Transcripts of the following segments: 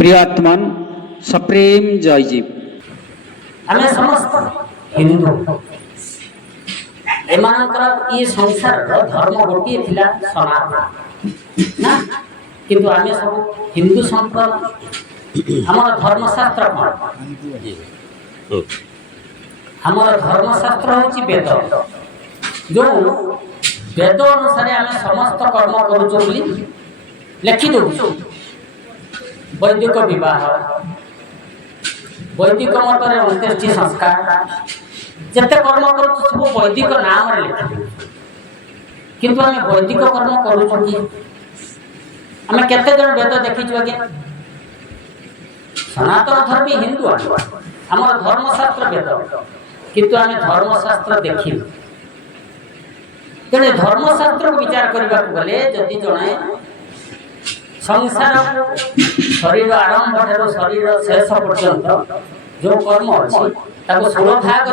प्रियात्मन सप्रेम जयजीव आम समस्त हिंदू एमानकर ये संसार धर्म गोटे थिला सनातन ना किंतु आम सब हिंदू संप्रदाय हमर धर्मशास्त्र कौन हमर धर्मशास्त्र होची वेद जो वेद अनुसार आम समस्त कर्म करूँ बोली लिखि दौचु वैदिक विवाह वैदिक मत अंत्येष्टि संस्कार जिते कर्म कर सब वैदिक नाम लिखि किंतु आम वैदिक कर्म करूँ कि आम केते जन वेद देखीचु आज्ञा सनातन धर्मी हिंदू आम धर्मशास्त्र वेद किंतु आम धर्मशास्त्र देखी तेणु धर्मशास्त्र को विचार करने गले जदि जड़े संसार शरीर आरंभ ठार शरीर शेष पर्यंत जो कर्म अच्छी 16 भाग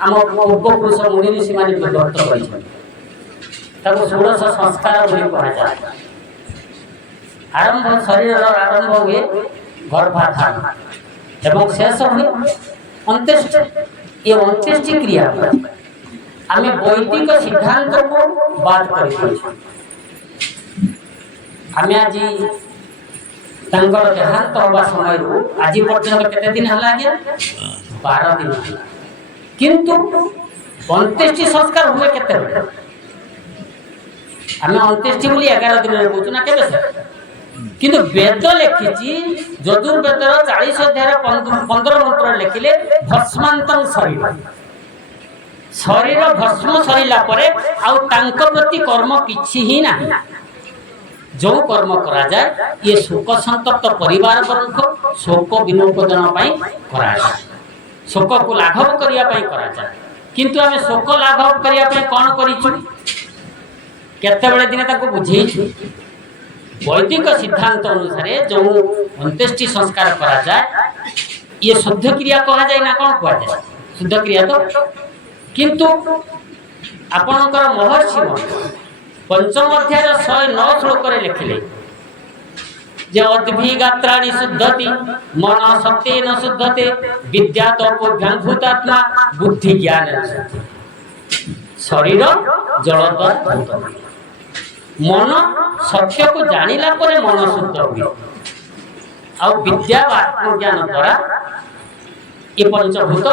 आम पूर्वपुरुष मुनि ऋषि मैंने विभक्त कर 16 संस्कार बोली कहुए आरंभ शरीर आरंभ हुए गर्भाधान एवं शेष हुए अंत्येष्टि ये अंत्येष्टि क्रिया आम वैदिक सिद्धांत को बात कर आम आज देहांत हवा समय आज पर्यटन केते दिन है आज्ञा 12 दिन है किंतु अंत्येष्टि संस्कार हुए केते आम अंत्येष्टि बोली 11 दिन कहूँ ना के किंतु वेद लिखी यजुर्वेदर 40 अध्याय 15 मंत्र लिखिले भस्मांतं शरीर शरीर भस्म सरिला परे आउ तांको प्रति कर्म किछि ही नाही जो कर्म करा जाए ये शोक संतप्त परिवार वर्ग शोक विमोचन पाई करा जाए शोक को लाघव करिया पाई करा जाए किंतु आमे शोक लाघव करिया पाई कोन करिछु केते बेले दिने ताको बुझेइछु वैदिक सिद्धांत अनुसार जो अंत्येष्टि संस्कार करा जाए ये शुद्ध क्रिया कहा जाए ना कोन कहा जाए शुद्ध क्रिया तो किंतु आपणकर महर्षि पंचम अध्याय 109 श्लोक लिखिले जे अद्भिगात्राणि शुद्धति मन सत्येन शुद्धते विद्या तपोभ्याभूतात्मा बुद्धि ज्ञान शरीर जलद्वारा मन सत्य को जानिला परे मन शुद्ध हुए आ विद्या आत्मज्ञान द्वारा ये पंचभूत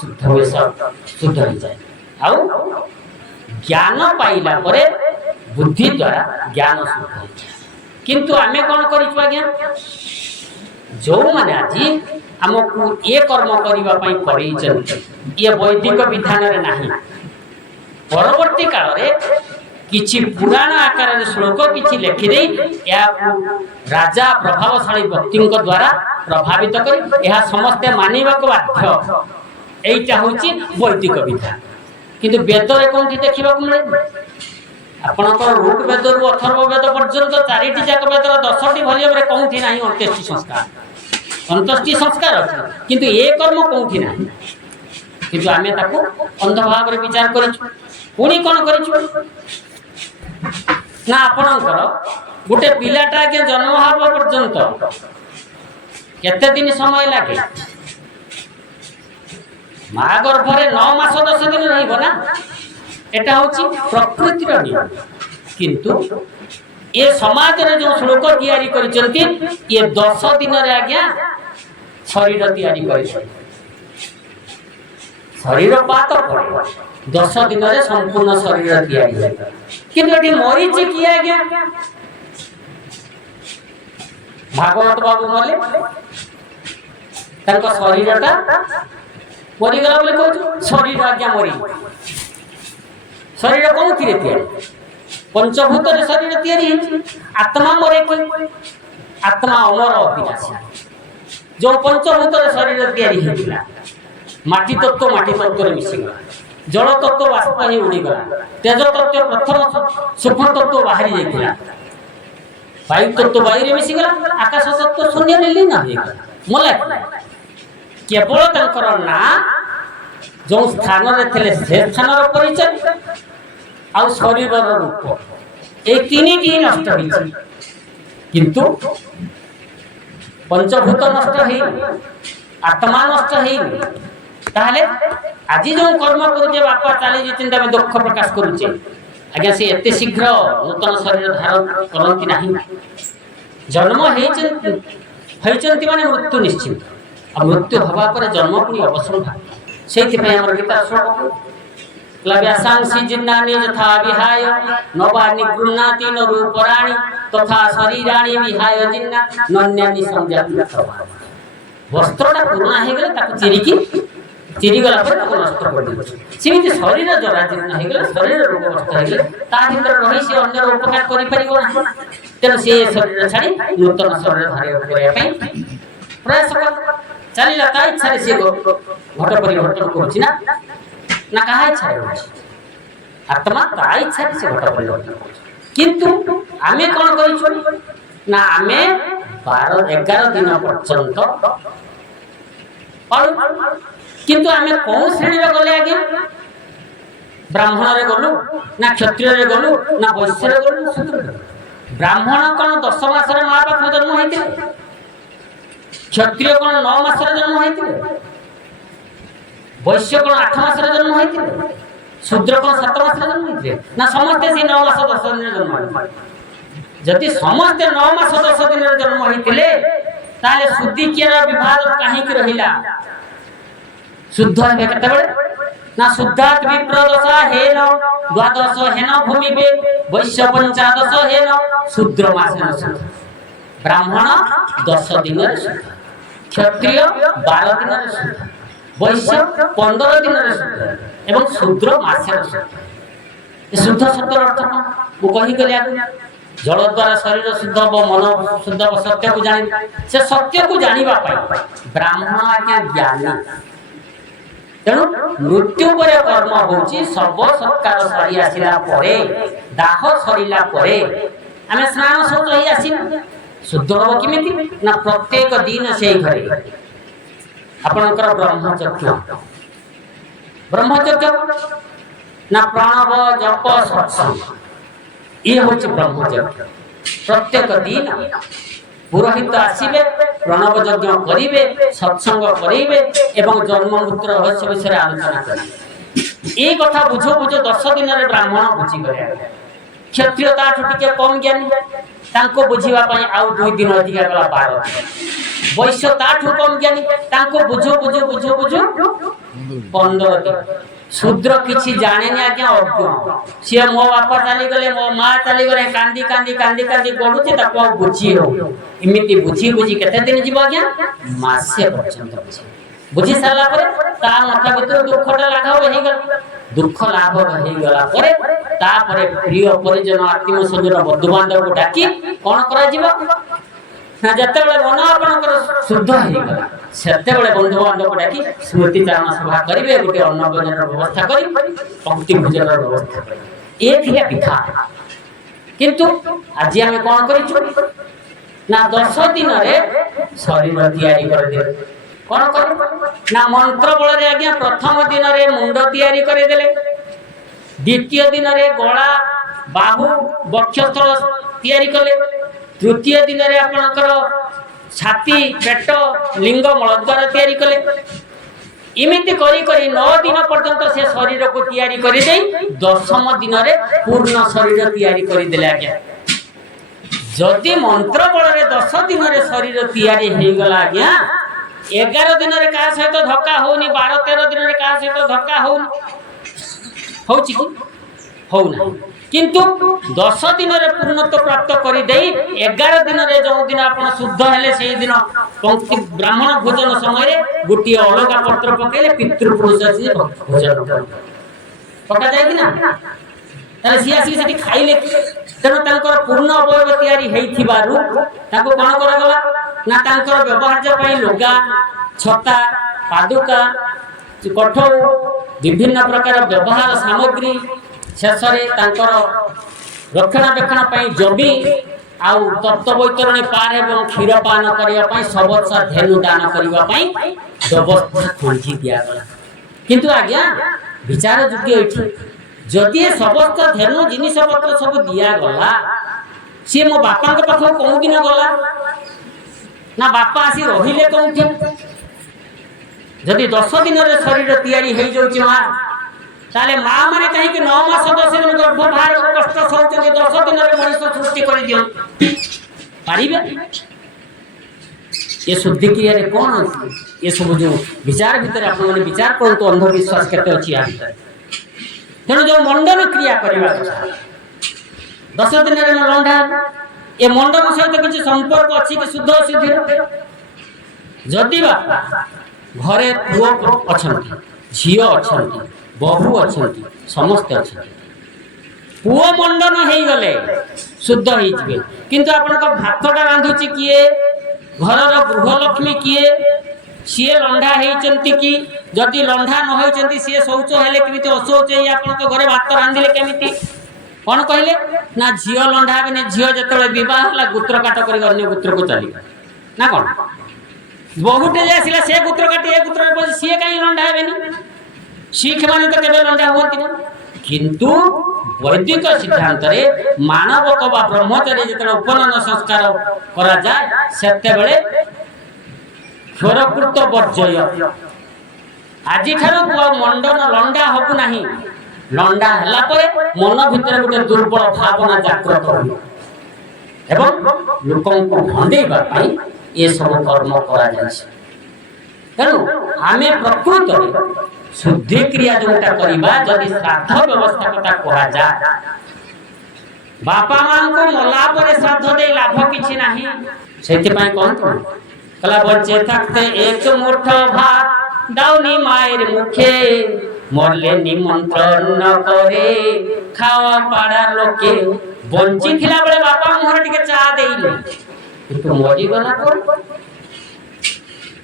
शुद्ध हुए शुद्ध हो जाए आ ज्ञान पाइला परे बुद्धि द्वारा ज्ञान शुद्ध हो जाए किंतु आमे कौन करिछु आज्ञा जो माने आज हमको ये कर्म करबा पई करैछन ये वैदिक विधान रे नाही परवर्ती काल रे किछि पुराण आकार रे श्लोक किछि लिखि दे या राजा प्रभावशाली व्यक्ति द्वारा प्रभावित करी यह समस्त मानिबा को बाध्य एटा होची वैदिक विधान किंतु वेद रे कोनथि देखिबा को मिले आपनकर ऋग वेद रु अथर्व वेद पर्यंत 4टी जाक वेद 10टी भलियम रे कोनथि नाही अंत्येष्टि संस्कार अछि किंतु ए कर्म कोनथि नाही किंतु आमे ताको अंध भाव रे विचार करिछु पुनी कोन करिछु ना आपनकर गोटे पिलाटा के जन्म हवा पर्यंत केते दिन समय लागे माँ गर्भरे 9 मास 10 दिन रहिबो ना एटा होची प्रकृतिर नियम किंतु ये समाज रे जो श्लोक तैयारी करिसंती ये 10 दिन रे आज्ञा शरीर तैयारी करिसंती शरीर पात पड़े 10 दिन रे संपूर्ण शरीर तैयारी होय किंतु एठी मरीची की आज्ञा भागवत बाबू मले तांको शरीरटा मरीगला बोले कहू शरीर आज्ञा मरी शरीर कौन थी पंचभूत शरीर तैयारी आत्मा मरे कि आत्मा अमर अविनाशी जो पंचभूत शरीर तैयारी होता माटी तत्व रे मिसिगला जल तत्व बाष्प ही उड़ीगला तेज तत्व प्रथम सूक्ष्म तत्व बाहरी जाइला वायु तत्व वायु रे मिसिगला आकाश तत्व शून्य रे लीन होइगला मोला केवल तंकर ना जो स्थान रे थले से स्थान रो परिचय आ शरीर रूप ए तीन नष्ट होइछि किंतु पंचभूत नष्ट ହେଇନି, आत्मा नष्ट ହେଇନି, ताहले आज जो कर्म करूचे बापा चली जाते आम दुख प्रकाश करूचे आज्ञा से एते शीघ्र नूतन शरीर धारण करती नहीं। जन्म होती माने मृत्यु निश्चित, आ मृत्यु हवा पर जन्म पुणी अवसर से गीता श्लोक क्लव्यासांसि जिन्नानि यथा विहाय नवानि गृह्णाति न रूपराणि तथा शरीराणि विहाय जिन्ना नन्यानि संजाति वस्त्रटा पुराना हो गले ताको चिरी गला पर ताको नष्ट कर दे सेमिति शरीर जरा जीर्ण हो गले शरीर रोग नष्ट हो गले ता भीतर रही से अन्य उपकार करि परिबो ना तेनो से शरीर छाड़ी नूतन शरीर धारण करिया पई प्रयास कर चलिला ता इच्छा से घट परिवर्तन करूछि ना ना कहा इच्छा आत्मा ता इच्छा से घट परिवर्तन किंतु आमे कोन करिछु ना आमे 12-11 दिन पर्यंत किंतु आमे कौन श्रेणी रे गले आगे ब्राह्मण रे गलु ना क्षत्रिय रे गलु ना वैश्य रे गलु शूद्र ब्राह्मण कोन 10 मास रे मां पाख जन्म होइते क्षत्रिय कोन 9 मास रे जन्म होइते वैश्य कोन 8 मास रे जन्म होइते शूद्र कोन 7 मास रे जन्म होइते ना समस्त से 9 मास 10 दिन रे जन्म होइते जदि समस्त 9 मास 10 दिन रे जन्म होइतिले ताले शुद्धि केर विभाग काहे कि रहिला शुद्ध हे केतेबेले ना शुद्धात विप्रदशा हेन द्वादश हेन भूमिबे वैश्य पंचादश हेन शूद्र मासेन शुद्ध ब्राह्मण 10 दिन रे शुद्ध क्षत्रिय 12 दिन रे शुद्ध वैश्य 15 दिन रे शुद्ध एवं शूद्र मासेन शुद्ध शुद्ध शब्द अर्थ को कहि गले आगु जल द्वारा शरीर शुद्ध व मन शुद्ध व सत्य को जानि से सत्य को जानिबा पाई ब्राह्मण आज्ञा ज्ञानी तेणु मृत्यु पर कर्म होची सर्व सत्कार सरी आसिला परे दाह सरीला परे आमे स्नान शौच होई आसिना शुद्ध हो किमिति ना प्रत्येक दिन से घरे आपनकर ब्रह्मचर्य ना प्रणव जप सत्संग ये होची ब्रह्मचर्य प्रत्येक दिन पुरोहित आसीबे प्रणव यज्ञ करिवे सत्संग करिवे एवं जन्म मृत्यु रहस्य विषय आलोचना करिवे ए कथा बुझो 10 दिन रे ब्राह्मण बुझी गया क्षत्रिय ताठु टिके कम ज्ञानी तांको बुझिबा पई आउ 2 दिन अधिका गला 12 वैश्य ताठु कम ज्ञानी तांको बुझो 15 दिन शूद्र किछि जाने नै आज्ञा अज्ञ से मो बापा चली गले मो मां चली गले कांदी कांदी कांदी कांदी गडुछि ताको बुझी हो इमिति बुझी केते दिन जीव आज्ञा मासे पर्यंत बुझी साला परे ता माथा भीतर दुखटा लाघव हे गल दुख लाभ हे गला परे ता परे प्रिय परिजन आत्मीय स्वजन बंधु बांधव को डाकी कोन करा जीव ना जते बेले मन आपनकर शुद्ध हे गला सेते बेले बंधु बांधव को डाकी स्मृति चारण सभा करिवे गोटे अन्न भोजन व्यवस्था करी पंक्ति भोजन व्यवस्था करी ए थिया विधा किंतु आज हम कोन करिछु ना 10 दिन रे शरीर तैयारी कर दे कोन कर ना मंत्र बल रे आज्ञा प्रथम दिन रे मुंड तैयारी कर देले द्वितीय दिन रे गळा बाहु वक्षस्थल तैयारी कले तृतीय दिन रे आपनकर छाती पेट लिंग मलद्वार तैयारी कले इमिति करी करी 9 दिन पर्यंत से शरीर को तैयारी करी देई 10म दिन रे पूर्ण शरीर तैयारी करी देले आज्ञा जदि मंत्र बल रे 10 दिन रे शरीर तैयारी हे गला आज्ञा 11 दिन रे का सहित धक्का होनी 12-13 दिन रे का सहित धक्का होउची हो ना किंतु 10 दिन रे पूर्णत्व प्राप्त करी देई 11 दिन रे जो दिन आपण शुद्ध हेले सेही दिन पंक्ति ब्राह्मण भोजन समय रे गुटी अलगा पत्र पकेले पितृ पुरुष से भोजन पका जाय कि ना ताले सियासी सेठी खाइले तेनो तांकर पूर्ण अवयव तैयारी हेइथिबारु ताको कोन करा गला ना तांकर व्यवहार्य पई लोगा छता पादुका कठौ विभिन्न प्रकार व्यवहार सामग्री शेषरे तांकर रक्षणाबेक्षण पई जबी आउ तत्व वैतरणी पार एवं क्षीर पान करिया पई सबसा धेनु दान करिवा पई व्यवस्था खोजी दिया गला किंतु आज्ञा विचार योग्य होइछि जदि सबस्त धेनु जिनिस पत्र सब दिया गला से मो बापा के पाखो कहू कि न गला ना बापा आसी रहिले कौठी जदि 10 दिन शरीर तैयारी हो जाऊँ माँ ताले माँ मैंने कहीं 9 मास 10 दिन गर्भधार कष्ट सहते 10 दिन मनुष्य सृष्टि कर दियो पारिबे ये शुद्धि क्रिया रे कौन अच्छी ये सब जो विचार भितर आप विचार करते अंधविश्वास केते अच्छी आ भितर तेणु जो मंडन क्रिया करवा 10 दिन लंडा ये मंडन सहित किसी संपर्क अच्छी कि शुद्ध अशुद्धि जदि बापा घरे पुओ अच्छा झील अच्छा बहु अच्छा समस्ते अच्छा पुओ मंडन हो गले शुद्ध हो किंतु आपण भातटा रांधुची किए घर गृहलक्ष्मी किए सी लंडा होती कि जदि लंडा न होती सी शौच हेले केमी अशौच आप घरे भात रांधिले केमी कौन कहले ना झील लंडा हे झील जो बह गुत्र काट कर अन्य गुत्र को चल ना कौन बहुटे आसला से गुत्र काटी ए गुत्र सी कहीं लंडा हे शिख मान तो केवल लंडा हमें किंतु वैदिक सिद्धांत रे मानवक बा ब्रह्मचारी जो उपनयन संस्कार करा जाए सेते बेले क्षरकृत वर्जय आज मंडन लंडा हबु नाही लंडा हला परे मन भितर गोटे दुर्बल भावना जागृत हो एवं लोकन को भंडेइबा पई ये सब कर्म करा जाय तेणु आमे प्रकृत रे शुद्धि क्रिया जोटा करबा जदि श्राद्ध व्यवस्था कथा कहा जा बापा मान को मला परे श्राद्ध दे लाभ किछि नाही सेति पई कहंतु कला बच्चे थकते एक मुठो भात दाउनी मायर मुखे मरले निमंत्रण न करे खावा पाड़ा लोके बंची थिला बेले बापा मोहर टिके चा देइले किंतु मरी गला पर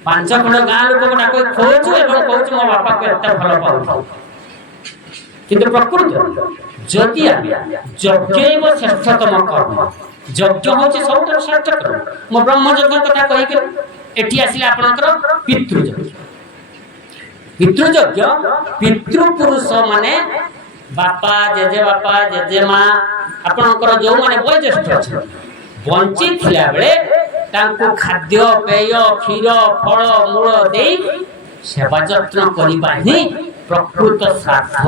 5 खंड गाँ लोक डाक खोजु एवं कहूँ मो बापा को एत भल पाऊ किंतु प्रकृत जदि यज्ञ श्रेष्ठतम कर्म यज्ञ हूँ सब श्रेष्ठ कर्म मो ब्रह्मयज्ञ कथा कही एटी आसिले आपणकर पितृयज्ञ पितृयज्ञ पितृपुरुष माने बापा जेजे बापा जेजे माँ आपणकर जो माने वयोज्येष्ठ अच्छा बंची थिला बेले तांको खाद्य पेय क्षीर फल मूल दे सेवा जत्न करिबा ही प्रकृत श्राद्ध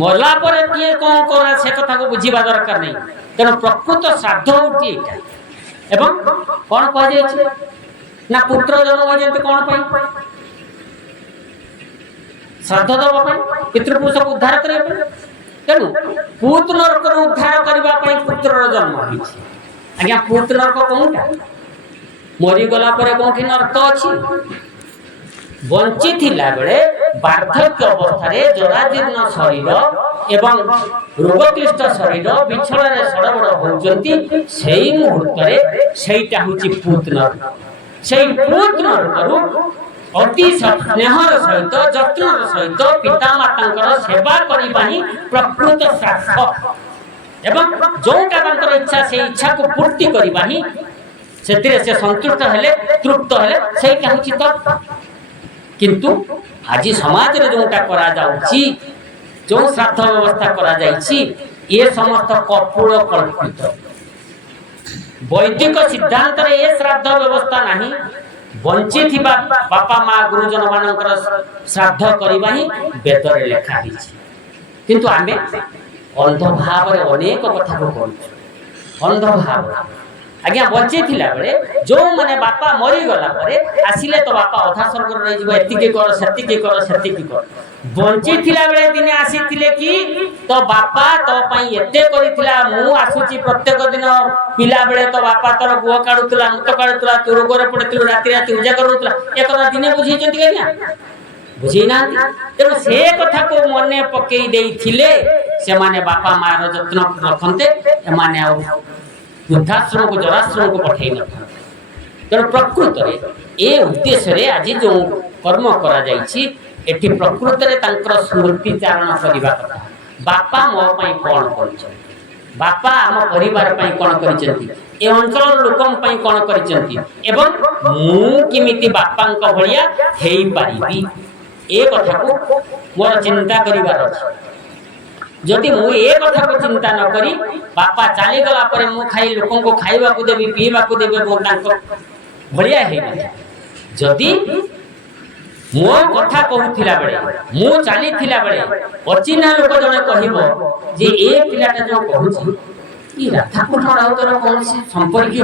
मरला पर किए कौन करा से कथा को बुझीबा दरकार नहीं तेणु प्रकृत श्राद्ध होती एवं कौन कह जाए ना पुत्र जन्म हो जाते कौन पाई श्राद्ध दबा पाई पितृपुरुष को उद्धार करबा तेणु पूत नरक उद्धार करबा पाई पुत्र जन्म होईछि आज्ञा पूत नरक कौटा मरी गला पर कौटी नरक अच्छी बंची थिला बेले वार्धक्य अवस्था जराजीर्ण शरीर एवं रोगक्लिष्ट शरीर बिछड़ सड़बड़ होउचंती सेई मुहूर्त रे सेईटा होची पूत नरक सेई पूत नरक अति स्नेहर सहित जत्नर सहित पिता माता सेवा करबा ही प्रकृत श्राद्ध एवं जोटा इच्छा से इच्छा को पूर्ति करबा ही से संतुष्ट हेले तृप्त हेले सेईटा होची तप किंतु आज समाज रे जोटा करा जाउची जो श्राद्ध व्यवस्था करा जाइछि ये समस्त कपूल कल्पित वैदिक सिद्धांत रे ये श्राद्ध व्यवस्था नहीं बंची थिबा बापा माँ गुरुजन मानकर श्राद्ध करबा ही वेद रे लिखा हिछि किंतु आमे अंध भाव रे अनेक कथा को कहू अंध भाव आज्ञा बंची थिला बेले जो माने बापा मरी गला परे आसिले तो बापा अधा स्वर्ग रही जबो एतिके कर सेतिके कर बंची थिला बेले दिने आसीथिले कि तो बापा तो पई एते करिथिला मु आसुची प्रत्येक दिन पिला बेले तो बापा तोर गुह काडुतला मुत काडुतला तू रोगरे पड़ेतलु राति राति पूजा करूतला एकरा दिने बुझी जंती आज्ञा बुझी ना तेणु से कथा को मने पकई देइथिले से माने बापा मार जत्न रखन्ते एमाने आ वृद्धाश्रम को जराश्रम को पठे न तेणु प्रकृत ए उद्देश्य रे आज जो कर्म करा जाइछि एठी प्रकृत रे तांकर स्मृति चारण करिबा कथा बापा मो पई कोन करिछ बापा आम परिवार पई कोन करिसंती ए अंचल लोकम पई कोन करिसंती एवं मु किमिति बापांक भलिया हेई पारिबी ए कथा को मोर चिंता करिवार अछि जदि मु ए कथा को चिंता न करी बापा चली गला पर मु खाई लोकन को खाइबा को देबी पीबा को देबे मो तांको भलिया हे जदि मो कथा कहूथिला बेले मु चली थिला बेले अचिना लोक जने कहिबो जे ए पिलाटा जो कहूछि ई राधा कोठर आउतर कोनसी संपर्क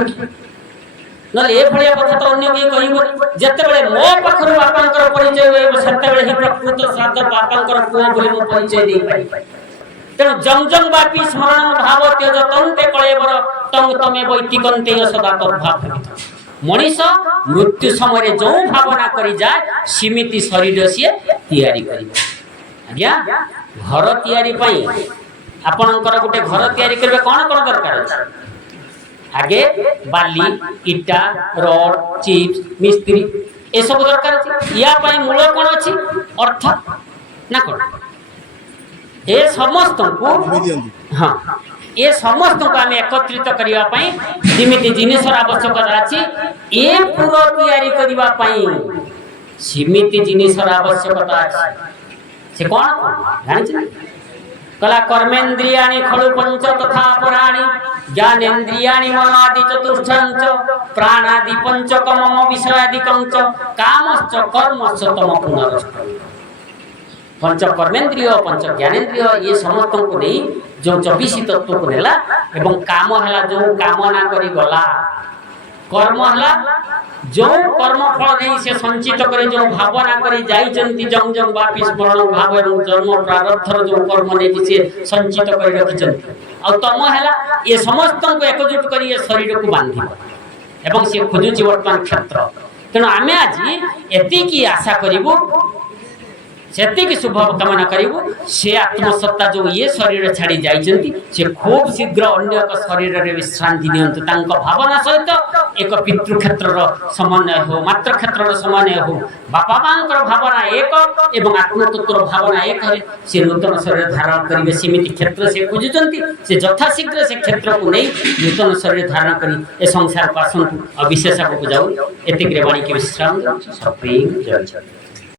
न ए भलिया कथा तो अन्य के कहिबो जते बेले मो पखरु बापांकर परिचय होइबो सत्ते बेले ही प्रकृत श्राद्ध बापांकर पुओ बोली मो परिचय देई पाई तेणु जंग जंग बापी स्मरण भाव त्यज तंते कलेबर तंग तमे वैतिकंते सदा तद्भाव मनीष मृत्यु समय जो भावना करी जाए सीमिति शरीर सी तैयारी करिबो आज्ञा घर तैयारी पई आपनकर गोटे घर तैयारी करबे कोन कोन दरकार अछि आगे बाली इटा रड चिप्स मिस्त्री ए सब दरकार अछि या पई मूल कोन अछि अर्थ ना कोन ए समस्त को हाँ ए समस्त को आम एकत्रित करिवा पई जिमिति जिनिसर आवश्यकता अछि ए पूरा तैयारी करिवा पई सीमिति जिनिसर आवश्यकता अछि से कोन जानि छी कला कर्मेंद्रियाणि खलु पंच तथा पुराणि ज्ञानेन्द्रियाणि मनादि चतुष्टंच प्राणादि पंचकम विषयादिकं च कामश्च कर्मश्च तम पुनरष्ट पंच कर्मेंद्रिय पंच ज्ञानेन्द्रिय ये समस्त को नहीं जो 24 तत्व को नेला एवं काम हला जो कामना करी गला कर्म हला जो कर्म फल नहीं से संचित करे जो भावना करी जाई जंती जंग जंग वापिस स्मरण भाव एवं जन्म प्रारब्धर जो कर्म नहीं से संचित करे रखि जंती आ तम हला ये समस्त को एकजुट करी ये शरीर को बांधी एवं से खोजुची वर्तमान क्षेत्र तेणु आमे आज एति की आशा करिवो सेति शुभ कामना करिवो से आत्मसत्ता जो ये शरीर छाड़ी जाइछंती से खूब शीघ्र अन्य एक शरीर रे विश्रांति नियंतु तांको भावना सहित एक पितृ क्षेत्र रो समन्वय हो मातृ क्षेत्र रो समन्वय हो बापा मांकर भावना एक एवं आत्मतत्व भावना एक है से नूतन शरीर धारण करिवे सीमित क्षेत्र से खोजुचंती से यथा शीघ्र से क्षेत्र को नहीं नूतन शरीर धारण करी ए संसार को आसंतु विशेषज्ञ को जाऊ एतिक रे वाणी के विश्राम सप्रेम जय